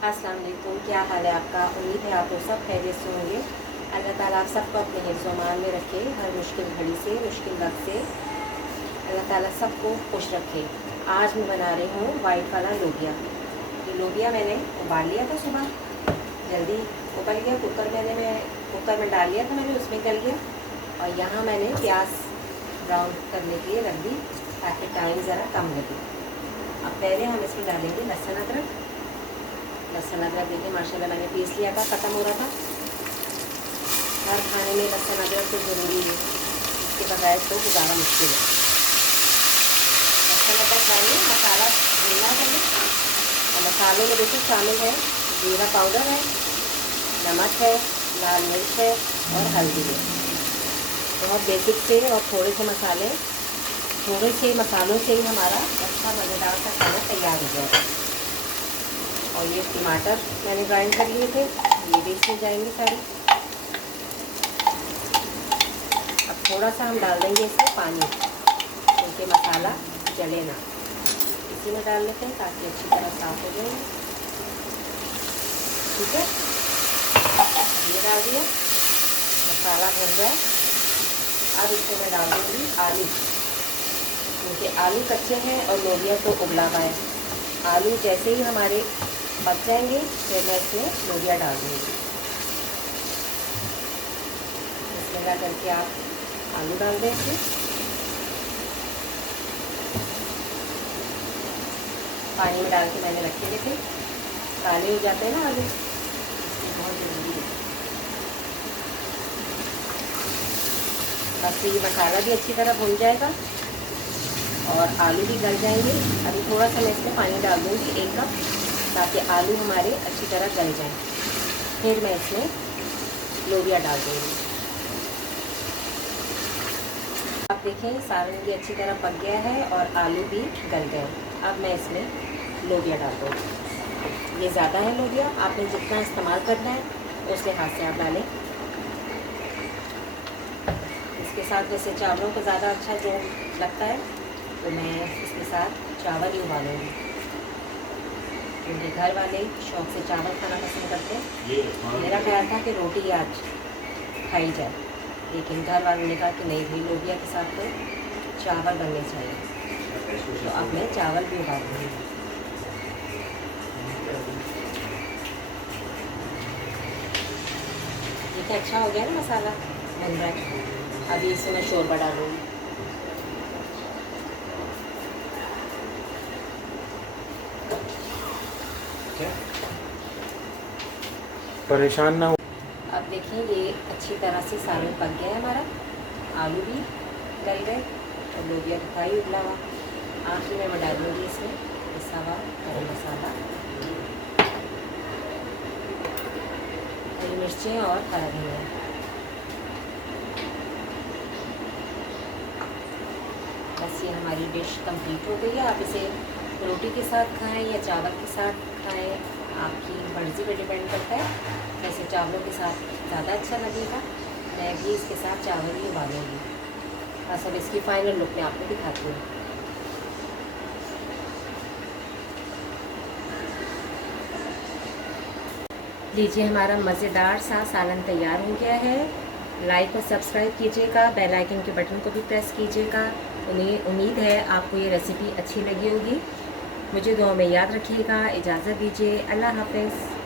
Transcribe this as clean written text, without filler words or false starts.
अस्सलाम वालेकुम, क्या हाल है आपका। उम्मीद है आप लोग सब खैरियत से होंगे। अल्लाह ताला आप सबको अपने हिफ्ज़-ओ-मान में रखे, हर मुश्किल घड़ी से, मुश्किल वक्त से अल्लाह ताला सबको खुश रखे। आज मैं बना रही हूँ वाइट वाला लोबिया। ये लोबिया मैंने उबाल लिया था सुबह, जल्दी उबल गया। कुकर में डाल लिया था मैंने, उसमें गल गया। और यहाँ मैंने प्याज ब्राउन करने के लिए रख दी ताकि टाइम ज़रा कम लगे। अब पहले हम इसमें डालेंगे लहसुन अदरक। देखिए माशाल्लाह मैंने पीस लिया था, ख़त्म हो रहा था। हर खाने में लहसुन अदरक तो ज़रूरी है, इसके बगैर तो ज़्यादा मुश्किल है। लहसुन अदरक डालिए, मसाला भुनना चाहिए। और मसालों में देखिए शामिल है जीरा पाउडर है, नमक है, लाल मिर्च है और हल्दी है। बहुत बेसिक से और थोड़े से मसालों से ही हमारा अच्छा मज़ेदार सा खाना तैयार हो जाएगा। और ये टमाटर मैंने ग्राइंड कर लिए थे, ये भी इसमें जाएंगे सारे। अब थोड़ा सा हम डाल देंगे इसमें पानी, क्योंकि मसाला जले ना। इसी में डाल लेते हैं ताकि अच्छी तरह साफ़ हो जाए। ठीक है, ये डाल दिया, मसाला भर जाए। अब इसमें मैं डाल दूँगी आलू, क्योंकि आलू कच्चे हैं और लोबिया तो उबला हुआ है। आलू जैसे ही हमारे पक जाएंगे फिर मैं इसमें लोबिया डाल दूँगी। इसमें करके आप आलू डाल दें इसमें। पानी में डाल के मैंने रखे थे, काले हो जाते हैं ना आलू, बहुत ज़रूरी है। बस ये मसाला भी अच्छी तरह भुन जाएगा और आलू भी गल जाएंगे। अभी थोड़ा सा मैं इसमें पानी डाल दूँगी, 1 कप, ताकि आलू हमारे अच्छी तरह गल जाएं। फिर मैं इसमें लोबिया डाल दूँगी। आप देखें सालन भी अच्छी तरह पक गया है और आलू भी गल गए। अब मैं इसमें लोबिया डाल दूँगी। ये ज़्यादा है लोबिया, आपने जितना इस्तेमाल करना है उस लिहाज से आप डालें। इसके साथ वैसे चावलों को ज़्यादा अच्छा जो लगता है तो मैं इसके साथ चावल ही उबालूँगी, क्योंकि घर वाले शौक़ से चावल खाना पसंद करते हैं। मेरा ख्याल था कि रोटी आज खाई जाए, लेकिन घर वालों ने कहा कि नहीं भाई, लोबिया के साथ तो चावल बनने चाहिए। तो अब मैं चावल भी उबालूँगी। देखिए अच्छा हो गया ना, मसाला बन रहा है। अभी इसमें मैं शोरबा डालूँगी। परेशान ना हो। अब देखिए ये अच्छी तरह से सालन पक गया है हमारा, आलू भी गल गए और लोबिया का ही उबला हुआ। आखिर में मैं डालूँगी इसमें पिसा हुआ गरम मसाला, हरी मिर्चें और हरा धनिया। बस ये हमारी डिश कंप्लीट हो गई है। आप इसे रोटी के साथ खाएं या चावल के साथ खाएं, आपकी मर्ज़ी पर डिपेंड करता है। वैसे चावलों के साथ ज़्यादा अच्छा लगेगा। मैं भी इसके साथ चावल ही उबालूँगी। बस अब इसकी फ़ाइनल लुक मैं आपको दिखाती हूँ। लीजिए हमारा मज़ेदार सा सालन तैयार हो गया है। लाइक और सब्सक्राइब कीजिएगा, बेल आइकन के बटन को भी प्रेस कीजिएगा। उम्मीद है आपको ये रेसिपी अच्छी लगी होगी। मुझे दुआ में याद रखिएगा। इजाज़त दीजिए, अल्लाह हाफ़िज़।